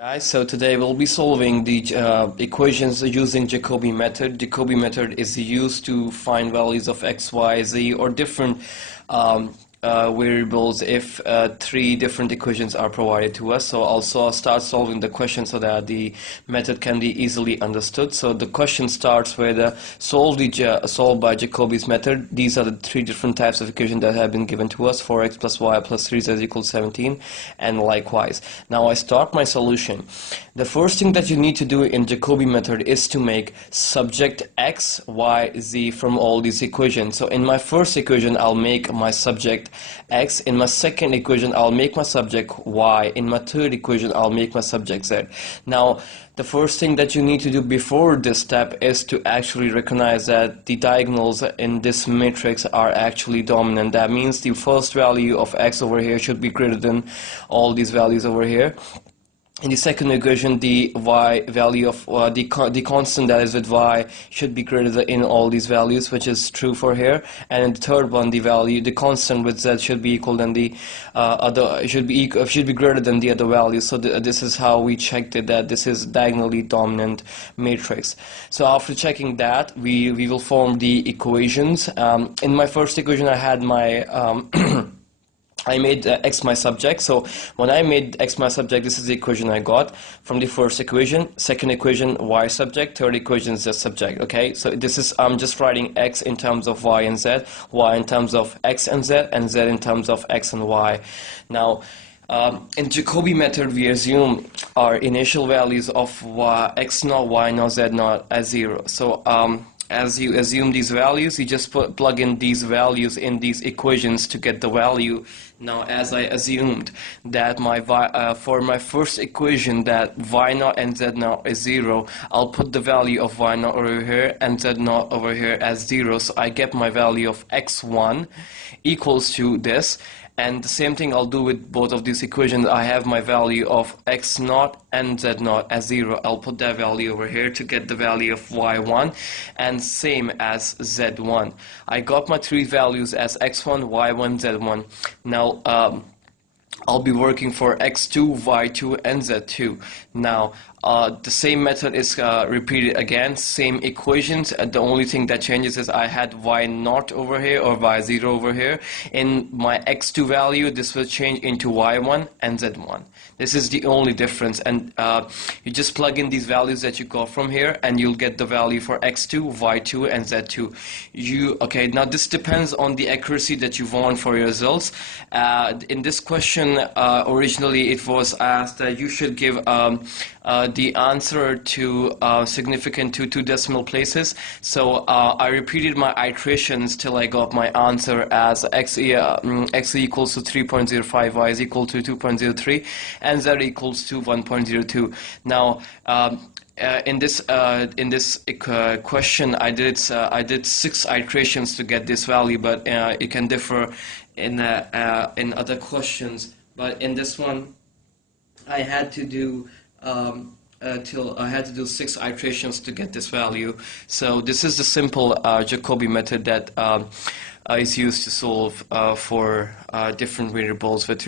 Guys, so today we'll be solving the equations using Jacobian method. Jacobian method is used to find values of x, y, z, or different variables if three different equations are provided to us. So also I'll start solving the question so that the method can be easily understood. So the question starts with solve by Jacobian's method. These are the three different types of equations that have been given to us: 4x plus y plus 3z equals 17, and likewise. Now I start my solution. The first thing that you need to do in Jacobian method is to make subject x, y, z from all these equations. So in my first equation I'll make my subject x, in my second equation I'll make my subject y, in my third equation I'll make my subject z. Now the first thing that you need to do before this step is to actually recognize that the diagonals in this matrix are actually dominant. That means the first value of x over here should be greater than all these values over here. In the second equation, the y value of the constant that is with y should be greater than in all these values, which is true for here. And in the third one, the constant with z should be equal than the should be greater than the other values. So this is how we checked it, that this is diagonally dominant matrix. So after checking that, we will form the equations. In my first equation, I had my I made x my subject. So when I made x my subject, this is the equation I got from the first equation. Second equation, y subject. Third equation, z subject. Okay, so this is, I'm just writing x in terms of y and z, y in terms of x and z in terms of x and y. Now in Jacobian method, we assume our initial values of x naught, y naught, z naught as 0. So as you assume these values, you just plug in these values in these equations to get the value. Now, as I assumed that for my first equation that y naught and z naught is 0, I'll put the value of y naught over here and z naught over here as 0. So I get my value of x1 equals to this. And the same thing I'll do with both of these equations. I have my value of x naught and z naught as 0. I'll put that value over here to get the value of y1, and same as z1. I got my three values as x1, y1, z1. Now I'll be working for x2, y2, and z2. Now, the same method is repeated again, same equations. The only thing that changes is I had y0 over here or y0 over here. In my x2 value, this will change into y1 and z1. This is the only difference, and you just plug in these values that you got from here, and you'll get the value for x2, y2, and z2. Okay, now this depends on the accuracy that you want for your results. In this question, originally it was asked that you should give the answer to significant to 2 decimal places. So I repeated my iterations till I got my answer as x equals to 3.05, y is equal to 2.03, and z equals to 1.02. Now in this question, I did 6 iterations to get this value, but it can differ in other questions. But in this one, I had to do 6 iterations to get this value. So this is the simple Jacobian method that is used to solve for different variables with